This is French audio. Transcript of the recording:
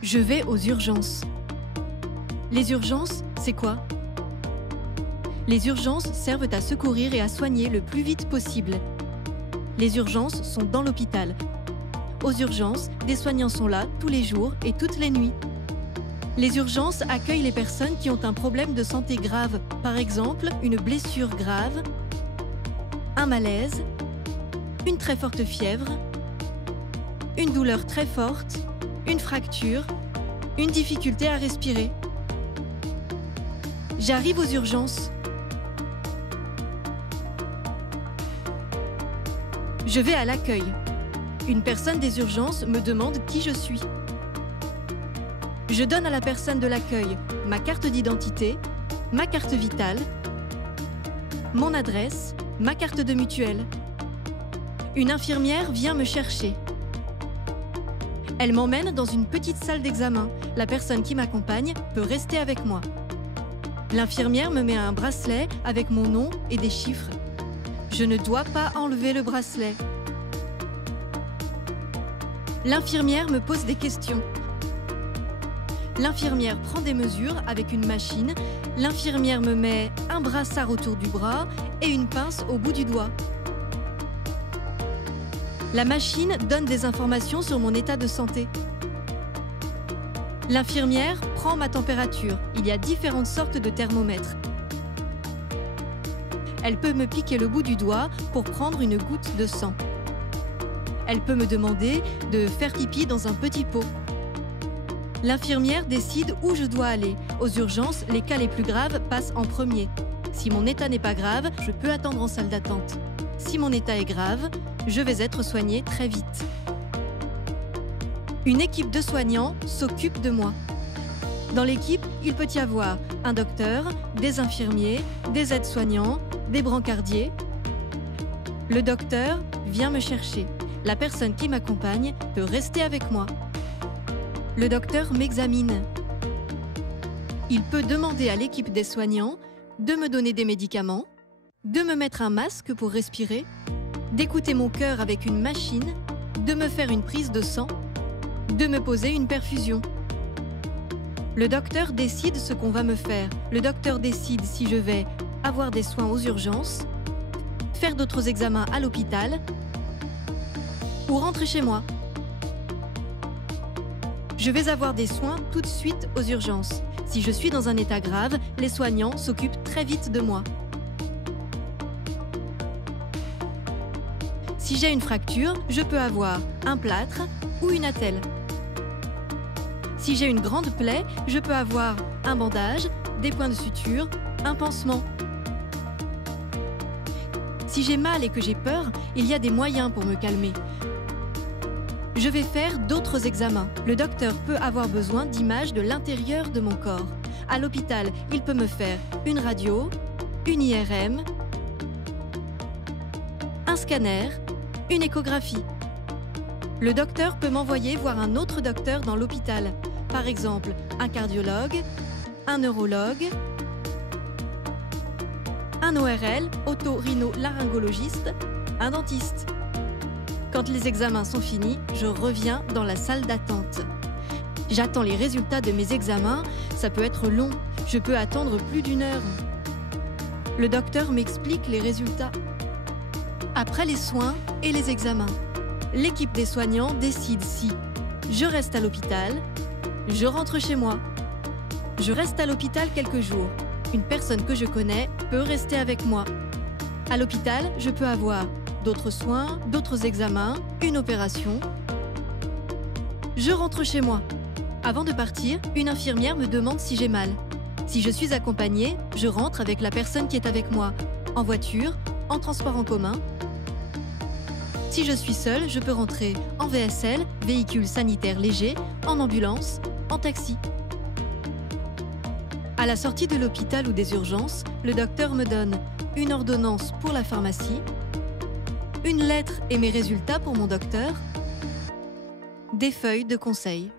Je vais aux urgences. Les urgences, c'est quoi? Les urgences servent à secourir et à soigner le plus vite possible. Les urgences sont dans l'hôpital. Aux urgences, des soignants sont là tous les jours et toutes les nuits. Les urgences accueillent les personnes qui ont un problème de santé grave, par exemple une blessure grave, un malaise, une très forte fièvre, une douleur très forte, une fracture, une difficulté à respirer. J'arrive aux urgences. Je vais à l'accueil. Une personne des urgences me demande qui je suis. Je donne à la personne de l'accueil ma carte d'identité, ma carte vitale, mon adresse, ma carte de mutuelle. Une infirmière vient me chercher. Elle m'emmène dans une petite salle d'examen. La personne qui m'accompagne peut rester avec moi. L'infirmière me met un bracelet avec mon nom et des chiffres. Je ne dois pas enlever le bracelet. L'infirmière me pose des questions. L'infirmière prend des mesures avec une machine. L'infirmière me met un brassard autour du bras et une pince au bout du doigt. La machine donne des informations sur mon état de santé. L'infirmière prend ma température. Il y a différentes sortes de thermomètres. Elle peut me piquer le bout du doigt pour prendre une goutte de sang. Elle peut me demander de faire pipi dans un petit pot. L'infirmière décide où je dois aller. Aux urgences, les cas les plus graves passent en premier. Si mon état n'est pas grave, je peux attendre en salle d'attente. Si mon état est grave, je vais être soignée très vite. Une équipe de soignants s'occupe de moi. Dans l'équipe, il peut y avoir un docteur, des infirmiers, des aides-soignants, des brancardiers. Le docteur vient me chercher. La personne qui m'accompagne peut rester avec moi. Le docteur m'examine. Il peut demander à l'équipe des soignants de me donner des médicaments, de me mettre un masque pour respirer, d'écouter mon cœur avec une machine, de me faire une prise de sang, de me poser une perfusion. Le docteur décide ce qu'on va me faire. Le docteur décide si je vais avoir des soins aux urgences, faire d'autres examens à l'hôpital ou rentrer chez moi. Je vais avoir des soins tout de suite aux urgences. Si je suis dans un état grave, les soignants s'occupent très vite de moi. Si j'ai une fracture, je peux avoir un plâtre ou une attelle. Si j'ai une grande plaie, je peux avoir un bandage, des points de suture, un pansement. Si j'ai mal et que j'ai peur, il y a des moyens pour me calmer. Je vais faire d'autres examens. Le docteur peut avoir besoin d'images de l'intérieur de mon corps. À l'hôpital, il peut me faire une radio, une IRM, un scanner, une échographie. Le docteur peut m'envoyer voir un autre docteur dans l'hôpital. Par exemple, un cardiologue, un neurologue, un ORL, otorhinolaryngologiste, un dentiste. Quand les examens sont finis, je reviens dans la salle d'attente. J'attends les résultats de mes examens, ça peut être long, je peux attendre plus d'1 heure. Le docteur m'explique les résultats. Après les soins et les examens, l'équipe des soignants décide si je reste à l'hôpital, je rentre chez moi. Je reste à l'hôpital quelques jours. Une personne que je connais peut rester avec moi. À l'hôpital, je peux avoir d'autres soins, d'autres examens, une opération. Je rentre chez moi. Avant de partir, une infirmière me demande si j'ai mal. Si je suis accompagnée, je rentre avec la personne qui est avec moi, en voiture, en transport en commun. Si je suis seule, je peux rentrer en VSL, véhicule sanitaire léger, en ambulance, en taxi. À la sortie de l'hôpital ou des urgences, le docteur me donne une ordonnance pour la pharmacie, une lettre et mes résultats pour mon docteur, des feuilles de conseil.